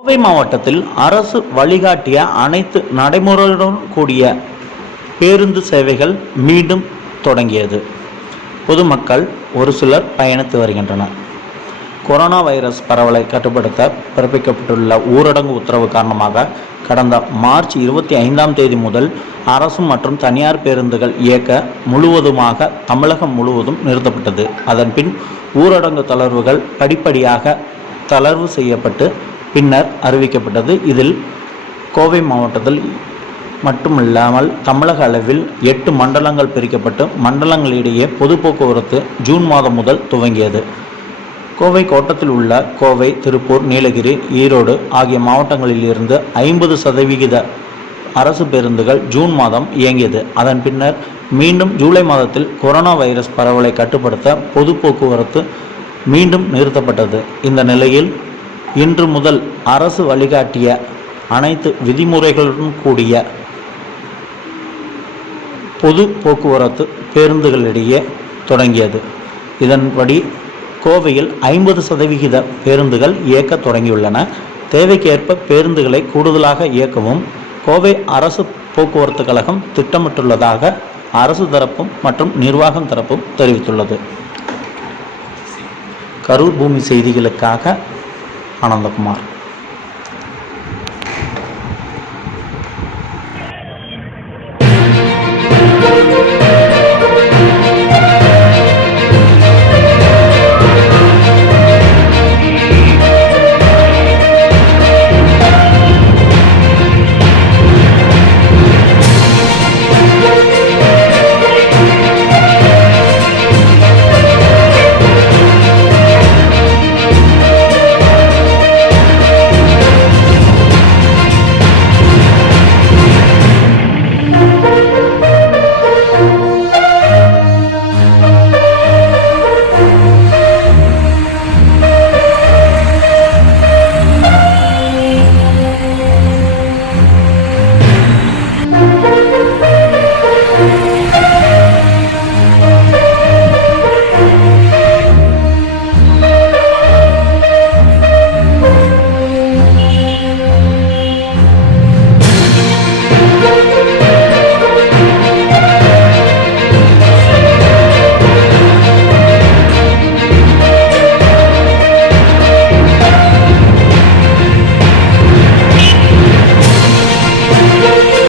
கோவை மாவட்டத்தில் அரசு வழிகாட்டிய அனைத்து நடைமுறையுடன் கூடிய பேருந்து சேவைகள் மீண்டும் தொடங்கியது. பொதுமக்கள் ஒரு சிலர் பயணித்து வருகின்றனர். கொரோனா வைரஸ் பரவலை கட்டுப்படுத்த பிறப்பிக்கப்பட்டுள்ள ஊரடங்கு உத்தரவு காரணமாக கடந்த மார்ச் இருபத்தி ஐந்தாம் தேதி முதல் அரசு மற்றும் தனியார் பேருந்துகள் இயக்க முழுவதுமாக தமிழகம் முழுவதும் நிறுத்தப்பட்டது. அதன்பின் ஊரடங்கு தளர்வுகள் படிப்படியாக தளர்வு செய்யப்பட்டு பின்னர் அறிவிக்கப்பட்டது. இதில் கோவை மாவட்டத்தில் மட்டுமில்லாமல் தமிழக அளவில் எட்டு மண்டலங்கள் பிரிக்கப்பட்டு மண்டலங்களிடையே பொது போக்குவரத்து ஜூன் மாதம் முதல் துவங்கியது. கோவை கோட்டத்தில் உள்ள கோவை திருப்பூர் நீலகிரி ஈரோடு ஆகிய மாவட்டங்களில் இருந்து ஐம்பது சதவிகித அரசு பேருந்துகள் ஜூன் மாதம் இயங்கியது. அதன் பின்னர் மீண்டும் ஜூலை மாதத்தில் கொரோனா வைரஸ் பரவலை கட்டுப்படுத்த பொது போக்குவரத்து மீண்டும் நிறுத்தப்பட்டது. இந்த நிலையில் இன்று முதல் அரசு வழிகாட்டிய அனைத்து விதிமுறைகளுடன் கூடிய பொது போக்குவரத்து பேருந்துகளிடையே தொடங்கியது. இதன்படி கோவையில் ஐம்பது சதவிகித பேருந்துகள் இயக்க தொடங்கியுள்ளன. தேவைக்கேற்ப பேருந்துகளை கூடுதலாக இயக்கவும் கோவை அரசு போக்குவரத்து கழகம் திட்டமிட்டுள்ளதாக அரசு தரப்பும் மற்றும் நிர்வாகம் தரப்பும் தெரிவித்துள்ளது. கரூர் பூமி செய்திகளுக்காக ஆனந்தகுமார்